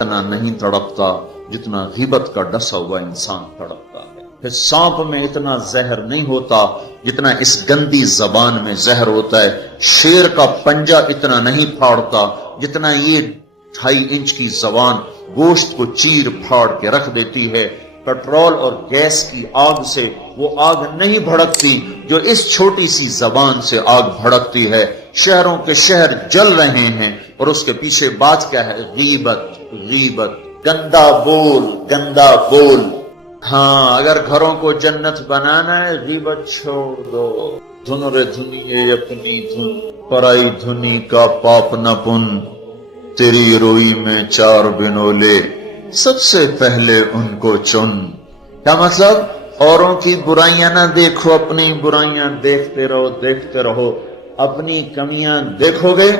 اتنا نہیں تڑپتا جتنا غیبت کا ڈسا ہوا انسان تڑپتا ہے. پھر سانپ میں اتنا زہر نہیں ہوتا جتنا اس گندی زبان میں زہر ہوتا ہے. شیر کا پنجہ اتنا نہیں پھاڑتا جتنا یہ 2.5 انچ کی زبان گوشت کو چیر پھاڑ کے رکھ دیتی ہے. پٹرول اور گیس کی آگ سے وہ آگ نہیں بھڑکتی جو اس چھوٹی سی زبان سے آگ بھڑکتی ہے. شہروں کے شہر جل رہے ہیں اور اس کے پیچھے بات کیا ہے؟ غیبت. غیبت، گندا بول، گندا بول. ہاں، اگر گھروں کو جنت بنانا ہے غیبت چھوڑ دو. دھن رے دھنیے اپنی دھن، پرائی دھنی کا پاپ نہ پن. تیری روئی میں 4 بنولے، سب سے پہلے ان کو چن. کیا مطلب؟ اوروں کی برائیاں نہ دیکھو، اپنی برائیاں دیکھتے رہو، دیکھتے رہو. اپنی کمیاں دیکھو گے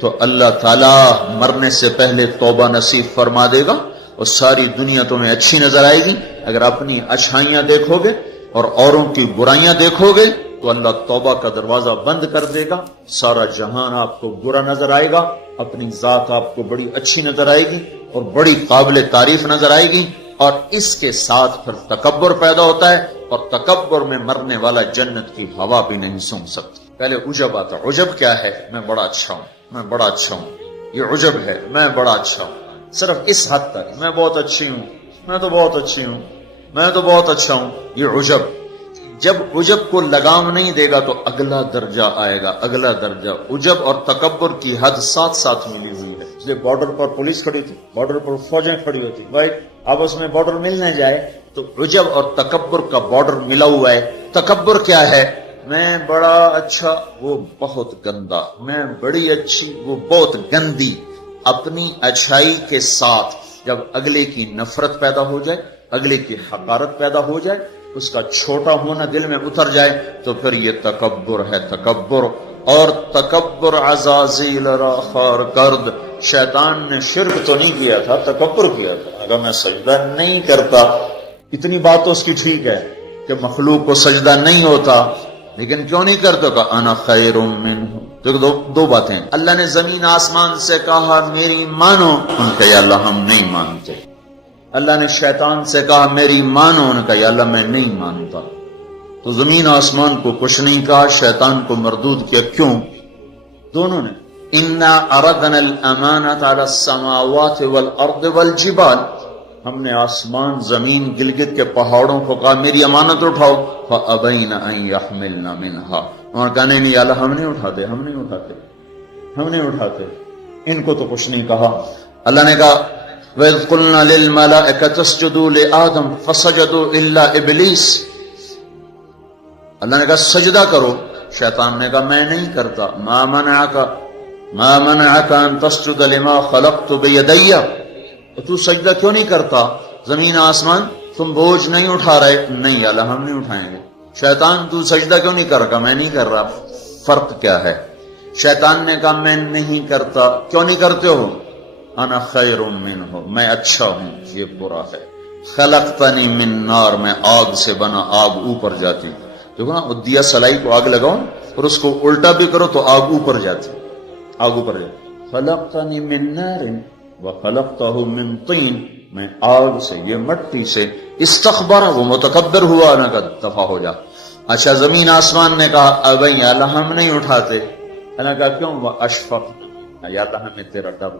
تو اللہ تعالیٰ مرنے سے پہلے توبہ نصیب فرما دے گا اور ساری دنیا تمہیں اچھی نظر آئے گی. اگر اپنی اچھائیاں دیکھو گے اور اوروں کی برائیاں دیکھو گے تو اللہ توبہ کا دروازہ بند کر دے گا. سارا جہان آپ کو برا نظر آئے گا، اپنی ذات آپ کو بڑی اچھی نظر آئے گی اور بڑی قابل تعریف نظر آئے گی. اور اس کے ساتھ پھر تکبر پیدا ہوتا ہے اور تکبر میں مرنے والا جنت کی ہوا بھی نہیں سونگھ سکتا. پہلے عجب آتا. عجب کیا ہے؟ میں بڑا اچھا ہوں، میں بڑا اچھا ہوں. یہ عجب ہے، میں بڑا اچھا ہوں. صرف اس حد تک، میں بہت اچھی ہوں، میں تو بہت اچھی ہوں، میں تو بہت اچھا ہوں. یہ عجب. جب عجب کو لگام نہیں دے گا تو اگلا درجہ آئے گا، اگلا درجہ. عجب اور تکبر کی حد ساتھ ساتھ ملی ہوئی ہے. اس لیے بارڈر پر پولیس کھڑی تھی، بارڈر پر فوجیں کھڑی ہوتی. بھائی آپس میں بارڈر مل نہ جائے تو عجب اور تکبر کا بارڈر ملا ہوا ہے. تکبر کیا ہے؟ میں بڑا اچھا، وہ بہت گندا. میں بڑی اچھی، وہ بہت گندی. اپنی اچھائی کے ساتھ جب اگلے کی نفرت پیدا ہو جائے، اگلے کی حقارت پیدا ہو جائے، اس کا چھوٹا ہونا دل میں اتر جائے تو پھر یہ تکبر ہے. تکبر. اور تکبر عزازیل را خار کرد. شیطان نے شرک تو نہیں کیا تھا، تکبر کیا تھا. اگر میں سجدہ نہیں کرتا، اتنی بات تو اس کی ٹھیک ہے کہ مخلوق کو سجدہ نہیں ہوتا، لیکن کیوں نہیں کرتا؟ کہ انا خیر منہ. تو دو باتیں. اللہ نے زمین آسمان سے کہا میری مانو، ان کا یا اللہ ہم نہیں مانتے. اللہ نے شیطان سے کہا میری مانو، ان کا یا اللہ میں نہیں مانتا. تو زمین آسمان کو کچھ نہیں کہا، شیطان کو مردود کیا. کیوں؟ دونوں نے. انا اردنا الامانۃ علی السماوات والارض والجبال. ہم نے آسمان، زمین، گلگت کے پہاڑوں کو کہا میری امانت اٹھاؤ. فابین ان یحملن منھا. اور کہنے نہیں اللہ ہم نہیں اٹھاتے، ہم نہیں اٹھاتے، ہم نہیں اٹھاتے. ان کو تو کچھ نہیں کہا. اللہ نے کہا وَإِذْ قُلْنَا لِلْمَلَائِكَةِ اسْجُدُوا لِآدَمَ فَسَجَدُوا إِلَّا إِبْلِيسَ. اللہ نے کہا سجدہ کرو. شیطان نے کہا میں نہیں کرتا. مَا مَنَعَكَ أَن تَسْجُدَ لِمَا خَلَقْتُ بِيَدَيَّ. تو سجدہ کیوں نہیں کرتا؟ زمین آسمان تم بوجھ نہیں اٹھا رہے. نہیں اللہ ہم نہیں اٹھائیں گے. شیطان تو سجدہ کیوں نہیں کر رہا؟ میں نہیں کر رہا. فرق کیا ہے؟ شیطان نے کہا میں نہیں کرتا. کیوں نہیں کرتے ہو؟ انا خیر منہ، میں اچھا ہوں، یہ برا ہے. خلقتنی من نار، میں آگ سے بنا، آگ اوپر جاتی. دیکھو نا، دیا سلائی کو آگ لگاؤ اور اس کو الٹا بھی کرو تو آگ اوپر جاتی، آگ اوپر جاتی. خلقتنی من نار وخلقتہ من طین. میں آگ سے، یہ مٹی سے. استخبر، وہ متکبر ہوا. نہ کہ دفع ہو جا. اچھا زمین آسمان نے کہا ابھی اللہ ہم نہیں اٹھاتے. اللہ کہا کیوں؟ اشفق، یا اللہ ہمیں تیرا ڈر،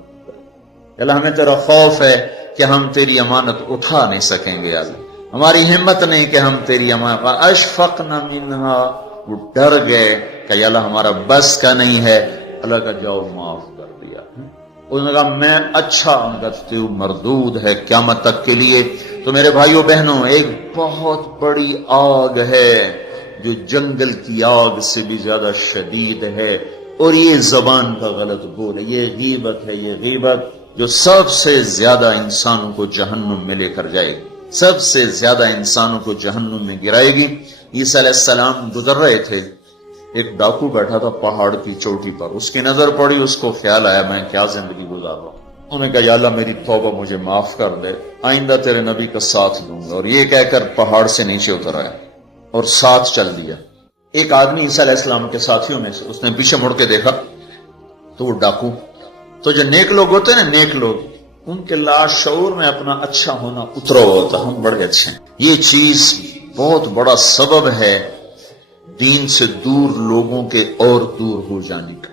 اللہ ہمیں تیرا خوف ہے کہ ہم تیری امانت اٹھا نہیں سکیں گے. اللہ ہماری ہمت نہیں کہ ہم تیری امانت. اشفقنا منہا، وہ ڈر گئے کہ اللہ ہمارا بس کا نہیں ہے. اللہ کا جاؤ معاف کر دیا. انہوں نے کہا میں اچھا ہوں، مردود ہے قیامت تک کے لیے. تو میرے بھائیوں بہنوں، ایک بہت بڑی آگ ہے جو جنگل کی آگ سے بھی زیادہ شدید ہے، اور یہ زبان کا غلط بول ہے. یہ غیبت ہے. یہ غیبت جو سب سے زیادہ انسانوں کو جہنم میں لے کر جائے گی، سب سے زیادہ انسانوں کو جہنم میں گرائے گی. عیسیٰ علیہ السلام گزر رہے تھے، ایک ڈاکو بیٹھا تھا پہاڑ کی چوٹی پر. اس کی نظر پڑی، اس کو خیال آیا میں کیا زندگی گزار رہا ہوں. انہوں نے کہا یا اللہ میری توبہ، مجھے معاف کر دے، آئندہ تیرے نبی کا ساتھ دوں گا. اور یہ کہہ کر پہاڑ سے نیچے اتر آیا اور ساتھ چل دیا. ایک آدمی عیسیٰ علیہ السلام کے ساتھیوں میں سے، اس نے پیچھے مڑ کے دیکھا تو وہ ڈاکو. تو جو نیک لوگ ہوتے ہیں نا، نیک لوگ، ان کے لاشعور میں اپنا اچھا ہونا اترا ہوتا، ہم بڑے اچھے ہیں۔ یہ چیز بہت بڑا سبب ہے دین سے دور لوگوں کے اور دور ہو جانے کا۔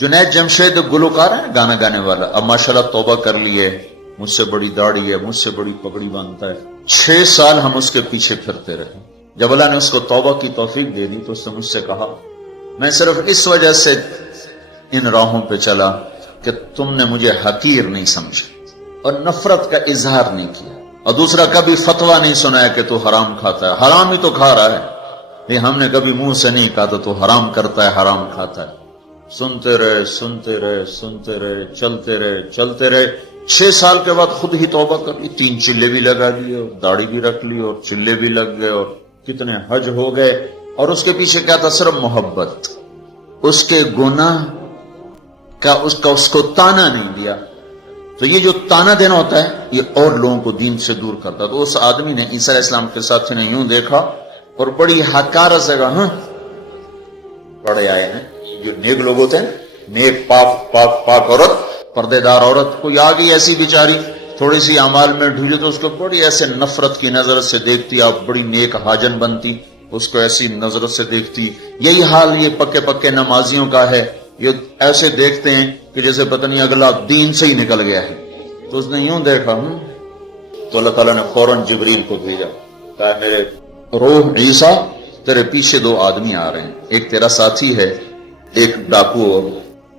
جنید جمشید گلوکار ہے گانا گانے والا، اب ماشاءاللہ توبہ کر لی ہے، مجھ سے بڑی داڑھی ہے، مجھ سے بڑی پگڑی باندھتا ہے۔ 6 سال ہم اس کے پیچھے پھرتے رہے۔ جب اللہ نے اس کو توبہ کی توفیق دے دی تو اس نے مجھ سے کہا میں صرف اس وجہ سے ان راہوں پہ چلا کہ تم نے مجھے حقیر نہیں سمجھا اور نفرت کا اظہار نہیں کیا، اور دوسرا کبھی فتویٰ نہیں سنایا کہ تو حرام کھاتا ہے، حرام ہی تو کھا رہا ہے، یہ ہم نے کبھی منہ سے نہیں کہا تو حرام کرتا ہے، حرام کھاتا ہے۔ سنتے رہے سنتے رہے سنتے رہے، چلتے رہے چلتے رہے۔ 6 سال کے بعد خود ہی توبہ کر لی، 3 چلے بھی لگا دیے اور داڑھی بھی رکھ لی اور چلے بھی لگ گئے اور کتنے حج ہو گئے، اور اس کے پیچھے کیا تھا؟ صرف محبت۔ اس کے گناہ کا اس کو تانا نہیں دیا۔ تو یہ جو تانا دینا ہوتا ہے یہ اور لوگوں کو دین سے دور کرتا ہے۔ تو اس آدمی نے عیسیٰ علیہ السلام کے ساتھی نے یوں دیکھا اور بڑی حقارت سے کہا ہاں بڑے آئے ہیں جو نیک لوگ ہوتے ہیں، نیک پاک پاک پاک عورت، پردے دار عورت، کوئی آ گئی ایسی بیچاری تھوڑی سی اعمال میں ڈھیلی تو اس کو بڑی ایسے نفرت کی نظر سے دیکھتی، آپ بڑی نیک حاجن بنتی، اس کو ایسی نظر سے دیکھتی۔ یہی حال یہ پکے پکے نمازیوں کا ہے، یہ ایسے دیکھتے ہیں کہ جیسے پتہ نہیں اگلا دین سے ہی نکل گیا ہے۔ تو اس نے یوں دیکھا تو اللہ تعالیٰ نے فوراً جبریل کو بھیجا، کہا میرے روح عیسیٰ تیرے پیچھے 2 آدمی آ رہے ہیں، ایک تیرا ساتھی ہے، ایک ڈاکو اور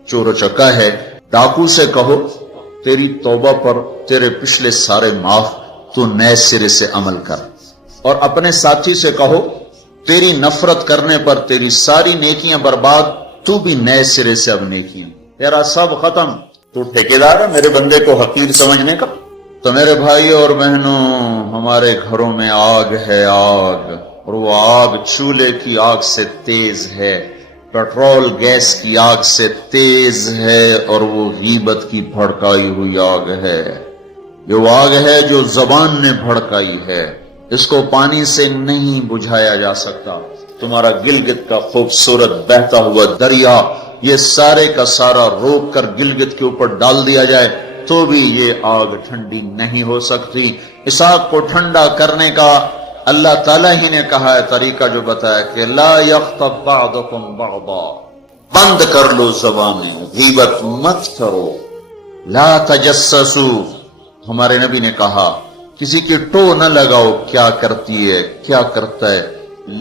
چور و چکا ہے۔ ڈاکو سے کہو تیری توبہ پر تیرے پچھلے سارے معاف، تو نئے سرے سے عمل کر، اور اپنے ساتھی سے کہو تیری نفرت کرنے پر تیری ساری نیکیاں برباد، تو بھی نئے سرے سے اب نیکیاں، تیرا سب ختم، تو ٹھیکیدار ہے میرے بندے کو حقیر سمجھنے کا۔ تو میرے بھائی اور بہنوں، ہمارے گھروں میں آگ ہے، آگ، اور وہ آگ چولہے کی آگ سے تیز ہے، پیٹرول گیس کی آگ سے تیز ہے، اور وہ غیبت کی بھڑکائی ہوئی آگ ہے۔ یہ وہ آگ ہے جو زبان نے بھڑکائی ہے، اس کو پانی سے نہیں بجھایا جا سکتا۔ تمہارا گلگت کا خوبصورت بہتا ہوا دریا یہ سارے کا سارا روک کر گلگت کے اوپر ڈال دیا جائے تو بھی یہ آگ ٹھنڈی نہیں ہو سکتی۔ اس آگ کو ٹھنڈا کرنے کا اللہ تعالیٰ ہی نے کہا ہے طریقہ، جو بتایا کہ لا یغتب بعضکم بعضا، بند کر لو زبانیں، غیبت مت کرو، لا تجسسوا، ہمارے نبی نے کہا کسی کی ٹو نہ لگاؤ کیا کرتی ہے کیا کرتا ہے،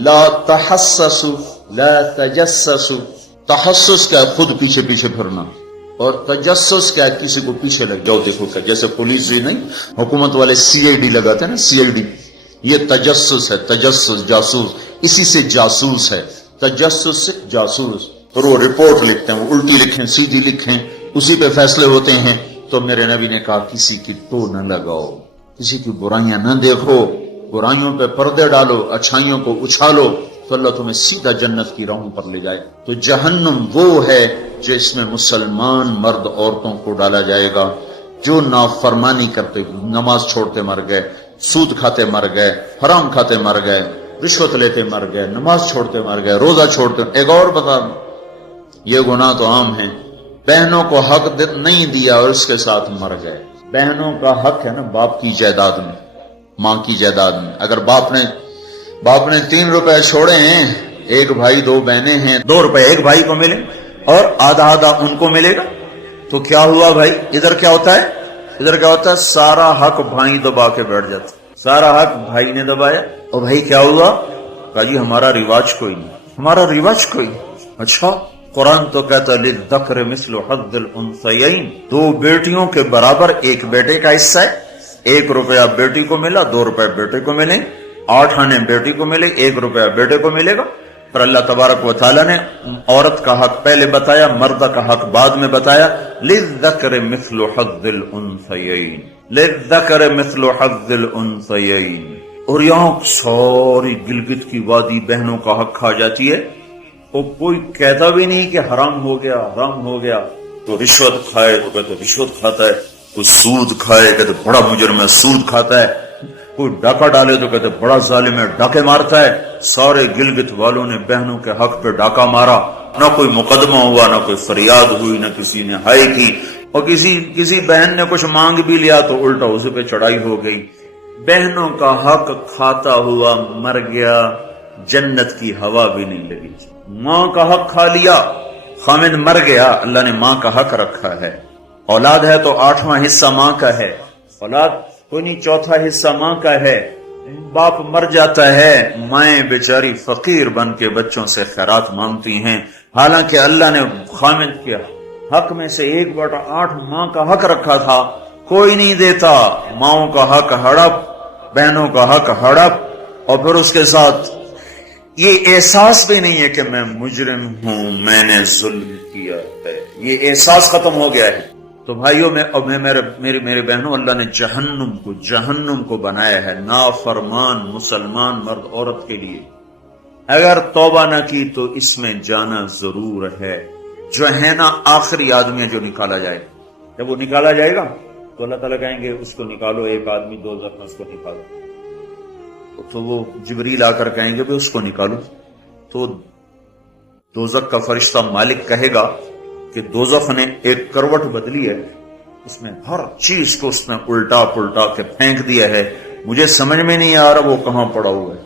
لا تحسسوا لا تجسسوا، تحسس کیا ہے؟ خود پیچھے پیچھے پھرنا، اور تجسس کیا ہے؟ کسی کو پیچھے لگ جاؤ دیکھو کیا، جیسے پولیس ہی نہیں حکومت والے CID لگاتے ہیں نا، CID، یہ تجسس ہے، تجسس جاسوس، اسی سے جاسوس ہے، تجسس سے جاسوس۔ اور وہ رپورٹ لکھتے ہیں، وہ الٹی لکھیں سیدھی لکھیں، اسی پہ فیصلے ہوتے ہیں۔ تو میرے نبی نے کہا کسی کی ٹو نہ لگاؤ، کسی کی برائیاں نہ دیکھو، برائیوں پہ پردے ڈالو، اچھائیوں کو اچھالو، تو اللہ تمہیں سیدھا جنت کی راہوں پر لے جائے۔ تو جہنم وہ ہے جو اس میں مسلمان مرد عورتوں کو ڈالا جائے گا جو نافرمانی کرتے، نماز چھوڑتے مر گئے، سود کھاتے مر گئے، حرام کھاتے مر گئے، رشوت لیتے مر گئے، نماز چھوڑتے مر گئے، روزہ چھوڑتے۔ ایک اور بتا دوں، یہ گناہ تو عام ہیں، بہنوں کو حق نہیں دیا اور اس کے ساتھ مر گئے۔ بہنوں کا حق ہے نا باپ کی جائیداد میں، ماں کی جائیداد میں۔ اگر باپ نے 3 روپے چھوڑے ہیں، ایک بھائی 2 بہنیں ہیں، 2 روپے ایک بھائی کو ملے اور آدھا آدھا ان کو ملے گا، تو کیا ہوا بھائی؟ ادھر کیا ہوتا ہے؟ ادھر کیا ہوتا ہے؟ سارا حق بھائی دبا کے بیٹھ جاتا، سارا حق بھائی نے دبایا، اور بھائی کیا ہوا؟ کہا جی ہمارا رواج کوئی نہیں، ہمارا رواج کوئی نہیں۔ اچھا، قرآن تو کہتا ہے للذکر مثل حظ الانثیین، 2 بیٹیوں کے برابر ایک بیٹے کا حصہ ہے، 1 روپیہ بیٹی کو ملا، 2 روپے بیٹے کو ملے، 8 آنے بیٹی کو ملے، 1 روپیہ بیٹے کو ملے گا۔ پر اللہ تبارک و تعالیٰ نے عورت کا حق پہلے بتایا، مرد کا حق بعد میں بتایا، للذکر مثل حظ الانثیین، للذکر مثل حظ الانثیین۔ اور یہاں ساری گلگت کی وادی بہنوں کا حق کھا جاتی ہے، اور کوئی کہتا بھی نہیں کہ حرام ہو گیا حرام ہو گیا۔ تو رشوت کھائے تو کہتے رشوت کھاتا ہے، کوئی سود کھائے کہتے بڑا مجرم ہے سود کھاتا ہے، کوئی ڈاکہ ڈالے تو کہتے بڑا ظالم ہے ڈاکے مارتا ہے۔ سارے گلگت والوں نے بہنوں کے حق پہ ڈاکہ مارا، نہ کوئی مقدمہ ہوا، نہ کوئی فریاد ہوئی، نہ کسی نے ہائے کی، اور کسی بہن نے کچھ مانگ بھی لیا تو الٹا اسے پہ چڑھائی ہو گئی. بہنوں کا حق کھاتا ہوا مر گیا، جنت کی ہوا بھی نہیں لگی. ماں کا حق کھا لیا، خامد مر گیا، اللہ نے ماں کا حق رکھا ہے. اولاد ہے تو 8واں حصہ ماں کا ہے، اولاد کوئی نہیں 4تھا حصہ ماں کا ہے. باپ مر جاتا ہے، مائیں بیچاری فقیر بن کے بچوں سے خیرات مانگتی ہیں، حالانکہ اللہ نے خامد کے حق میں سے 1/8 ماں کا حق رکھا تھا، کوئی نہیں دیتا. ماؤں کا حق ہڑپ، بہنوں کا حق ہڑپ، اور پھر اس کے ساتھ یہ احساس بھی نہیں ہے کہ میں مجرم ہوں، میں نے ظلم کیا ہے، یہ احساس ختم ہو گیا ہے. تو بھائیوں میرے بہنوں، اللہ نے جہنم کو بنایا ہے نافرمان مسلمان مرد عورت کے لیے. اگر توبہ نہ کی تو اس میں جانا ضرور ہے. جو ہے نا آخری آدمی ہے جو نکالا جائے. جب وہ نکالا جائے گا تو اللہ تعالیٰ کہیں گے اس کو نکالو، ایک آدمی دوزخ میں اس کو نکالو. تو وہ جبریل آ کر کہیں گے بھی اس کو نکالو. تو دوزخ کا فرشتہ مالک کہے گا کہ دوزخ نے ایک کروٹ بدلی ہے، اس میں ہر چیز کو اس نے الٹا پلٹا کے پھینک دیا ہے، مجھے سمجھ میں نہیں آ رہا وہ کہاں پڑا ہوا ہے.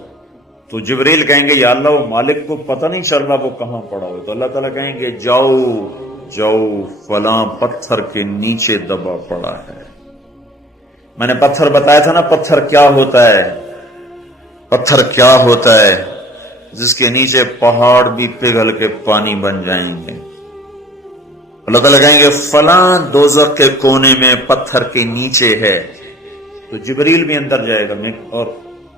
تو جبریل کہیں گے یا اللہ وہ مالک کو پتہ نہیں چل رہا وہ کہاں پڑا ہوا ہے. تو اللہ تعالیٰ کہیں گے جاؤ فلاں پتھر کے نیچے دبا پڑا ہے. میں نے پتھر بتایا تھا نا، پتھر کیا ہوتا ہے، پتھر کیا ہوتا ہے جس کے نیچے پہاڑ بھی پگھل کے پانی بن جائیں گے. اللہ تعالیٰ کہیں گے فلاں دوزخ کے کونے میں پتھر کے نیچے ہے. تو جبریل بھی اندر جائے گا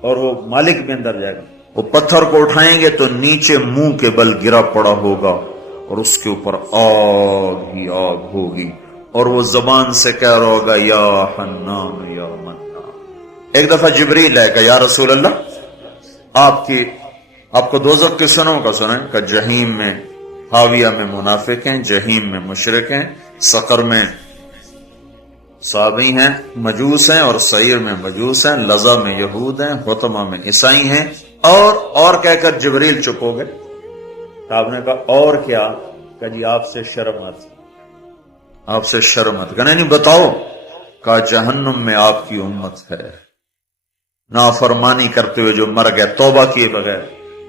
اور وہ مالک بھی اندر جائے گا. وہ پتھر کو اٹھائیں گے تو نیچے منہ کے بل گرا پڑا ہوگا اور اس کے اوپر آگ ہی آگ ہوگی، اور وہ زبان سے کہہ رہا ہوگا یا حنان یا منان. ایک دفعہ جبریل آئے گا یا رسول اللہ آپ کو دوزخ کے سنوں کا سنیں کہ جہیم میں حاویہ میں منافق ہیں، جہیم میں مشرک ہیں، سقر میں صابی ہیں مجوس ہیں، اور سعیر میں مجوس ہیں، لظہ میں یہود ہیں، حطمہ میں عیسائی ہیں. اور کہہ کر جبریل چپ ہو گئے. تو آپ نے کہا اور کیا؟ کہ جی آپ سے شرمت کہنے نہیں بتاؤ. کہا جہنم میں آپ کی امت ہے، نافرمانی کرتے ہوئے جو مر گئے توبہ کیے بغیر.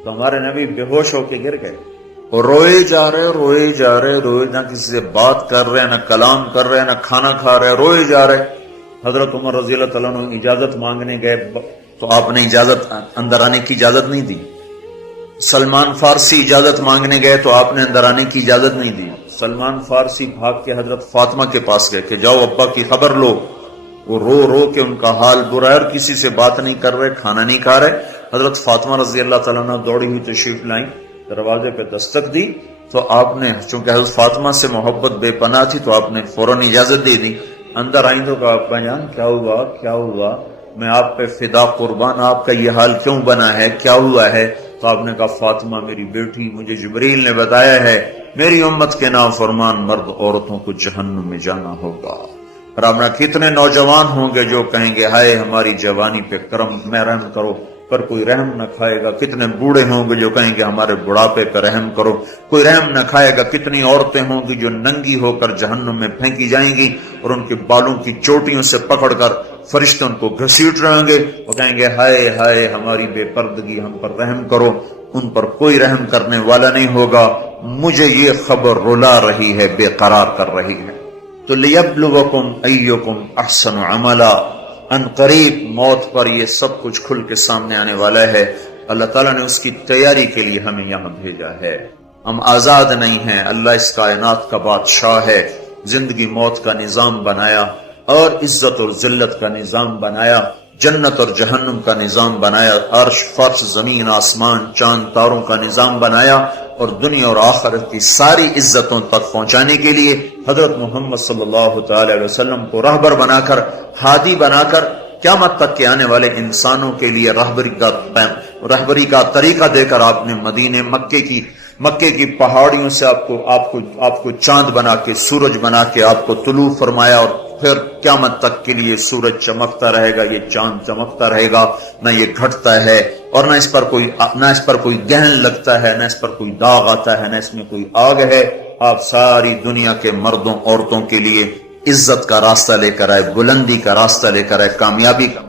تو ہمارے نبی بے ہوش ہو کے گر گئے اور روئے جا رہے، نہ کسی سے بات کر رہے، نہ کلام کر رہے، نہ کھانا کھا رہے، روئے جا رہے. حضرت عمر رضی اللہ تعالیٰ عنہ اجازت مانگنے گئے تو آپ نے اندر آنے کی اجازت نہیں دی. سلمان فارسی اجازت مانگنے گئے تو آپ نے اندر آنے کی اجازت نہیں دی. سلمان فارسی بھاگ کے حضرت فاطمہ کے پاس گئے کہ جاؤ ابا کی خبر لو. وہ رو کے ان کا حال برا ہے اور کسی سے بات نہیں کر رہے، کھانا نہیں کھا رہے. حضرت فاطمہ رضی اللہ تعالیٰ عنہ دوڑی ہوئی تشریف لائیں، دروازے پہ دستک دی تو آپ نے، چونکہ حضرت فاطمہ سے محبت بے پناہ تھی تو آپ نے فوراً اجازت دے دی. اندر آئیں تو کہا ابا جان کیا ہوا، میں آپ پہ فدا قربان، آپ کا یہ حال کیوں بنا ہے، کیا ہوا ہے؟ تو آپ نے کہا فاطمہ میری بیٹی، مجھے جبریل نے بتایا ہے میری امت کے نافرمان مرد عورتوں کو جہنم میں جانا ہوگا. اور آپ نے کتنے نوجوان ہوں گے جو کہیں گے ہائے ہماری جوانی پہ کرم میں رحم کرو، پر کوئی رحم نہ کھائے گا. کتنے بوڑھے ہوں گے جو کہیں گے ہمارے بڑھاپے پہ رحم کرو، کوئی رحم نہ کھائے گا. کتنی عورتیں ہوں گی جو ننگی ہو کر جہنم میں پھینکی جائیں گی اور ان کے بالوں کی چوٹیوں سے پکڑ کر فرشتے ان کو گھسیٹ رہیں گے اور کہیں گے ہائے ہماری بے پردگی، ہم پر رحم کرو. ان پر کوئی رحم کرنے والا نہیں ہوگا. مجھے یہ خبر رلا رہی ہے، بے قرار کر رہی ہے. تو لیبلوکم ایکم احسن عملا، ان قریب موت پر یہ سب کچھ کھل کے سامنے آنے والا ہے. اللہ تعالیٰ نے اس کی تیاری کے لیے ہمیں یہاں بھیجا ہے. ہم آزاد نہیں ہیں، اللہ اس کائنات کا بادشاہ ہے. زندگی موت کا نظام بنایا اور عزت اور ذلت کا نظام بنایا، جنت اور جہنم کا نظام بنایا، عرش فرش زمین آسمان چاند تاروں کا نظام بنایا، اور دنیا اور آخرت کی ساری عزتوں تک پہنچانے کے لیے حضرت محمد صلی اللہ تعالی علیہ وسلم کو رہبر بنا کر، ہادی بنا کر، قیامت تک کے آنے والے انسانوں کے لیے رہبری کا طریقہ دے کر آپ نے مدینے مکے کی پہاڑیوں سے آپ کو چاند بنا کے، سورج بنا کے آپ کو طلوع فرمایا. اور پھر قیامت تک کے لیے سورج چمکتا رہے گا، یہ چاند چمکتا رہے گا، نہ یہ گھٹتا ہے اور نہ اس پر کوئی گہن لگتا ہے، نہ اس پر کوئی داغ آتا ہے، نہ اس میں کوئی آگ ہے. آپ ساری دنیا کے مردوں عورتوں کے لیے عزت کا راستہ لے کر آئے، بلندی کا راستہ لے کر آئے، کامیابی کا